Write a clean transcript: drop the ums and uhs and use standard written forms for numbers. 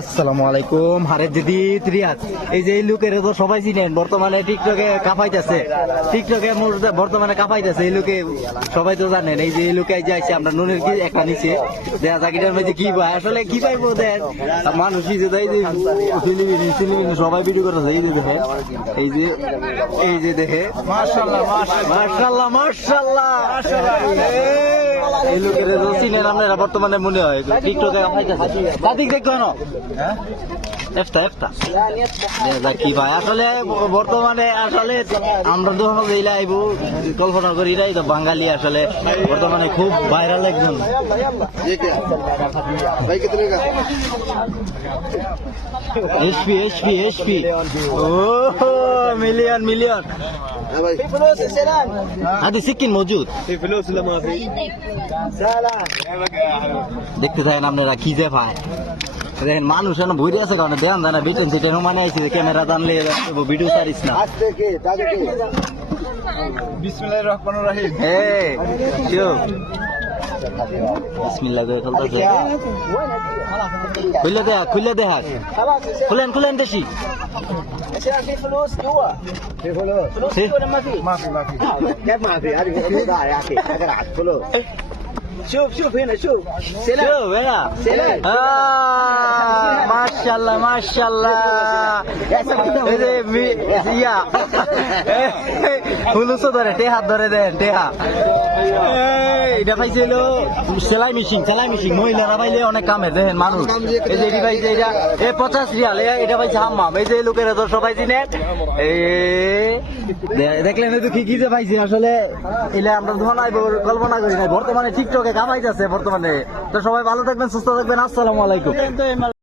আসসালামু আলাইকুম। হারে দিদি রিয়াজ, এই যে এই লুকের তো সবাই চিনেন, বর্তমানে টিকটকে কাঁপাইতেছে, বর্তমানে কাঁপাইতেছে এই লুকে, সবাই তো জানেন। এই যে এই লুকে যাইছে আমরা নুনের কি একটা নিচে দেখা জাকিটার মধ্যে কি পাই, আসলে কি পাইবো দেন মানুষই যে দেয় যে সিলিমিনি সবাই ভিডিও করতেছে। এই যে দেখে, এই যে দেখে, মাশাআল্লাহ মাশাআল্লাহ মাশাআল্লাহ। এই লোকের চিনেন আপনারা, বর্তমানে মনে হয় টিকটকে কাদিক দেখো না কি ভাই। আসলে বর্তমানে আসলে আমরা যখন আইবো কল্পনা করি এটাই তো বাঙালি আসলে বর্তমানে খুব ভাইরাল একজন। एचपी एचपी एचपी ओ मिलियन मिलियन هذه سكين موجود في فلوس ولا ما في؟ দেখতে থাকেন আপনারা কি যে ভাই। দেখেন মানুষ এখন বই আছে কারণে দেন জানা বেতন সিটের মানে আইছে ক্যামেরা টানলে ভিডিও সারিস না। বিসমিল্লাহির রহমানির রহিম। এই শিও বিসমিল্লাহ করে চলতেছে। খুলে দেখ খুলেন বেশি। في فلوس جوا في فلوس ولا ما في؟ ما في كيف ما في؟ هذه فلوس يا اخي اقرا فلوس شوف هنا شوف سلام شوف هنا سلام মাশাআল্লাহ মাশাআল্লাহ। এই যে ইয়া হুলুসো ধরে টেহা ধরে দেন টেহা। এটা পাইছিল সেলাই মেশিন মহিলারা পাইলে অনেক কামে দেখেন মানুষ। এই যে এটি পাইছে এটা 50 রিয়াল, এটা পাইছে হাম্মাম। এই যে লোকেরা তো সবাই চিনে, দেখলেন তো কি যে পাইছে। আসলে এলে আমরা ধন কল্পনা করি নাই, বর্তমানে টিকটকে কামাইতেছে বর্তমানে। তো সবাই ভালো থাকবেন, সুস্থ থাকবেন, আসসালামু আলাইকুম।